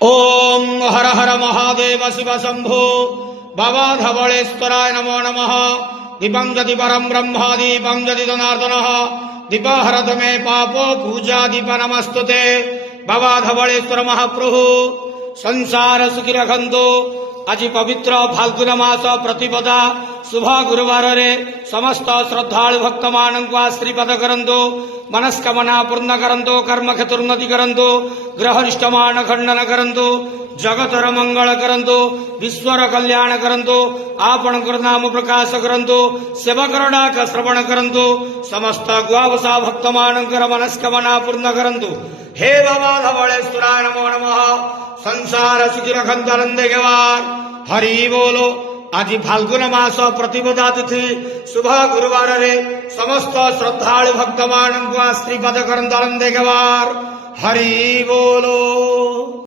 ओम हर हर महादेव शिव शंभो बाबा धवलेश्वराय नमो नमः। दीपं यदि परम ब्रह्म दीपं यदि जनार्दनः दीपहरत मे पापो पूजा दीप नमस्तुते। बाबा धवलेश्वर महाप्रभु संसार सुखी रखंतु। आज पवित्र फाल्गुन मास प्रतिपदा शुभ गुरुवार रे समस्त श्रद्धालु भक्त मान आशीर्वाद करंतु। मनस्कामना पूर्ण करंतु। कर्म क्षेत्र उन्नति करंतु। ग्रहनिष्ठ मान खंडन करंतु। जगतर मंगल करंतु। विश्वर कल्याण करंतु। आपणकर नाम प्रकाश करंतु। सेवकर डाक श्रवण करंतु। समस्त गुआवसा भक्त मानकर मनस्कामना पूर्ण करंतु। हे बाबा धवलेश्वराय नमो नमः। संसार सुखी रखंतु आनंदे गेवार। हरि बोलो। आज फाल्गुन मास प्रतिपदा तिथि शुभ गुरुवार रे समस्त श्रद्धालु भक्त मान आशीर्वाद करंतु आनंदे गेवार। हरि बोलो।